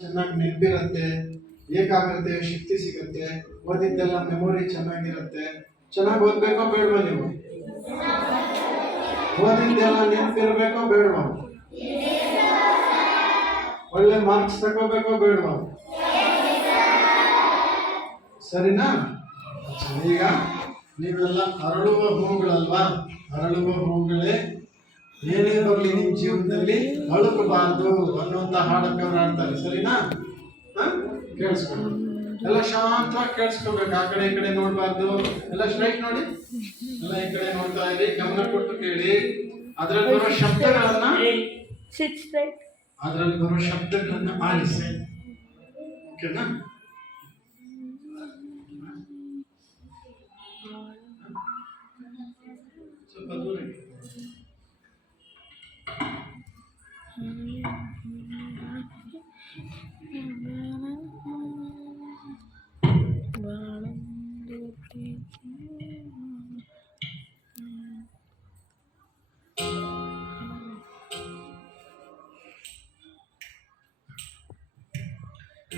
ಚೆನ್ನಾಗಿ ನೆನಪಿರುತ್ತೆ ಏಕಾಗ್ರತೆ, ಶಕ್ತಿ ಸಿಗುತ್ತೆ, ಓದಿದ್ದೆಲ್ಲ ಮೆಮೊರಿ ಚೆನ್ನಾಗಿರುತ್ತೆ. ಚೆನ್ನಾಗಿ ಓದ್ಬೇಕೋ ಬೇಡವಾ ನೀವು? ಓದಿದ್ದೆಲ್ಲ ನೆನಪಿರ್ಬೇಕೋ ಬೇಡವಾ? ಒಳ್ಳೆ ಮಾರ್ಕ್ಸ್ ತಗೋಬೇಕೋ ಬೇಡವಾ? ಸರಿನಾ? ಈಗ ನೀವೆಲ್ಲ ಅರಳುವ ಹೂಗಳಲ್ವಾ ಅರಳುವ ಹೂಗಳೇ ಏನೇ ಬರಲಿ ನಿಮ್ಮ ಜೀವನದಲ್ಲಿ ಅಳುಕಬಾರದು ಅನ್ನುವಂಥ ಹಾಡಕ್ಕೆ ಅವ್ರು ಆಡ್ತಾರೆ ಸರಿನಾ ಕೇಳಿಸ್ಕೊಂಡು ಎಲ್ಲ ಶಾಂತವಾಗಿ ಕೇಳಿಸ್ಕೊಬೇಕು ಆ ಕಡೆ ಈ ಕಡೆ ನೋಡಬಾರ್ದು. ಎಲ್ಲ ಸ್ಟ್ರೈಟ್ ನೋಡಿ. ಎಲ್ಲ ಈ ಕಡೆ ನೋಡ್ತಾ ಇರಿ ಗಮನ ಕೊಟ್ಟು ಕೇಳಿ. ಅದರಲ್ಲಿ ಬರೋ ಶಬ್ದಗಳನ್ನ. ಅದರಲ್ಲಿ ಬರೋ ಶಬ್ದಗಳನ್ನ ಆಲಿಸಿ. ಓಕೆನಾ?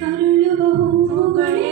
ಅರಳುವ ಹೂವುಗಳೇ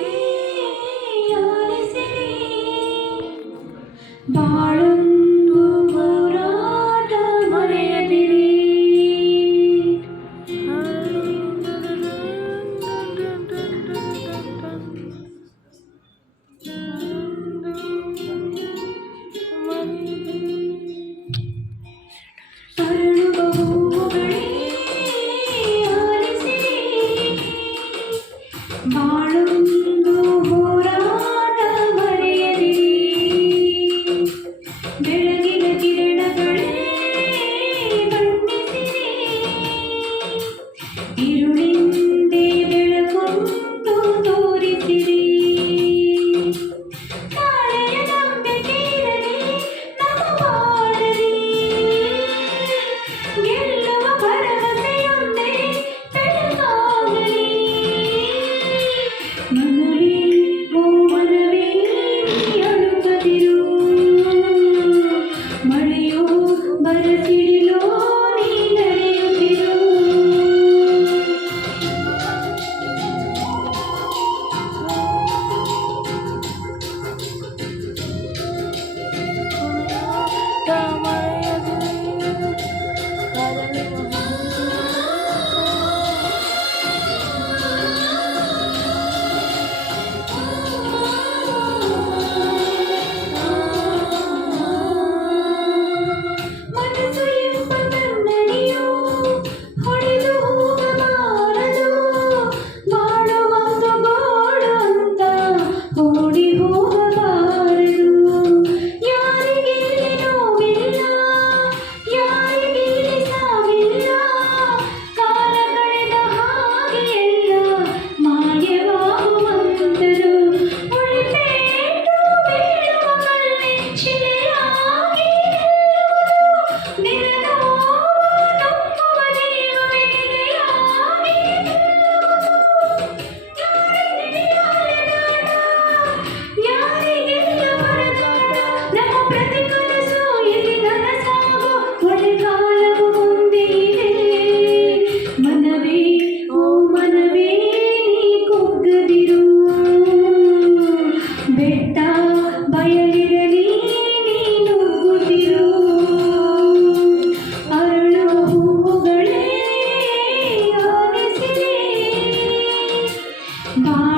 Bye.